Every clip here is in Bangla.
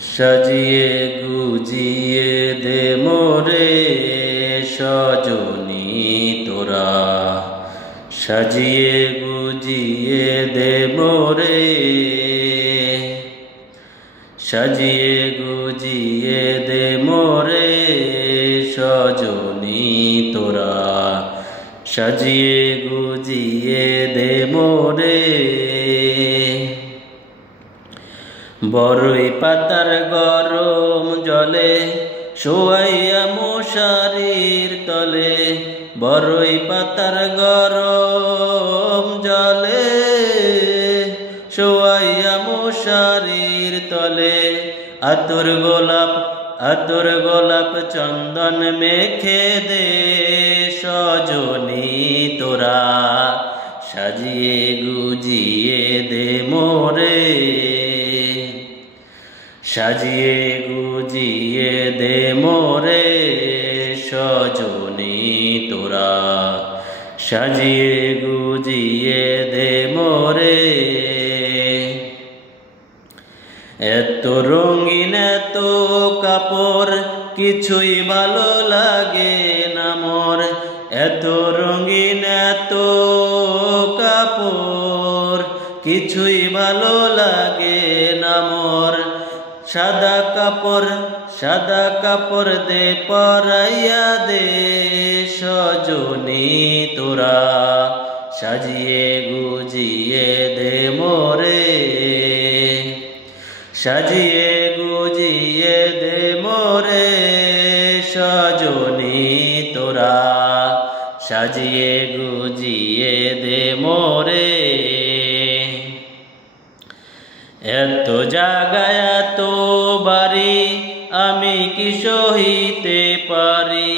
সাজিয়ে গুজিয়ে দে মোরে সজনী তোরা, সাজিয়ে গুজিয়ে দে মোরে, সাজিয়ে গুজিয়ে দে মোরে সজনী তোরা, সাজিয়ে গুজিয়ে দে মোরে। বরই পাতার গরম জলে শোয়াইয়া মশারির তলে, বরই পাতার গরম জলে শোয়াইয়া মশারির তলে, আতর গোলাপ চন্দন মেখে দে সজনী তোরা, সাজিয়ে গুজিয়ে দে মোরে, সাজিয়ে গুজিয়ে দে মোরে সজনী তোরা, সাজিয়ে গুজিয়ে দে মোরে। এত রঙিন এত কাপড় কিছুই ভালো লাগে না মোর, এত রঙিন এত কাপড় কিছুই ভালো লাগে না মোর। সাদা কাপড় দে পরাইয়া দে সজনী তোরা, সাজিয়ে গুজিয়ে দে মোরে, সাজিয়ে গুজিয়ে দে মোরে সজনী তোরা, সাজিয়ে গুজিয়ে দে মোরে। এত জায়গায় এত বাড়ি আমি কি সহিতে পারি,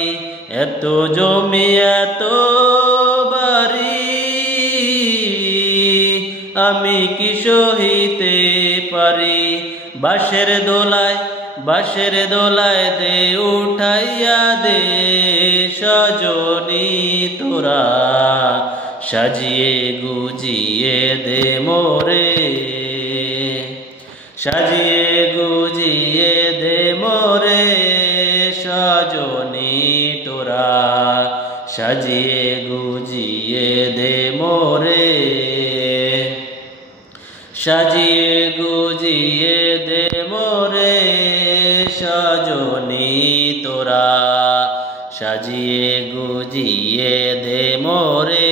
এত জমি এত বাড়ি আমি কি সহিতে পারি। বাঁশের দোলায় দে উঠাইয়া দে সজনী তোরা, সাজিয়ে গুজিয়ে দে মোরে, সাজিয়ে গুজিয়ে দে মোরে সজনী তোরা, সাজিয়ে গুজিয়ে দে মোরে, সাজিয়ে গুজিয়ে দে মোরে সজনী তোরা, সাজিয়ে গুজিয়ে দে মোরে।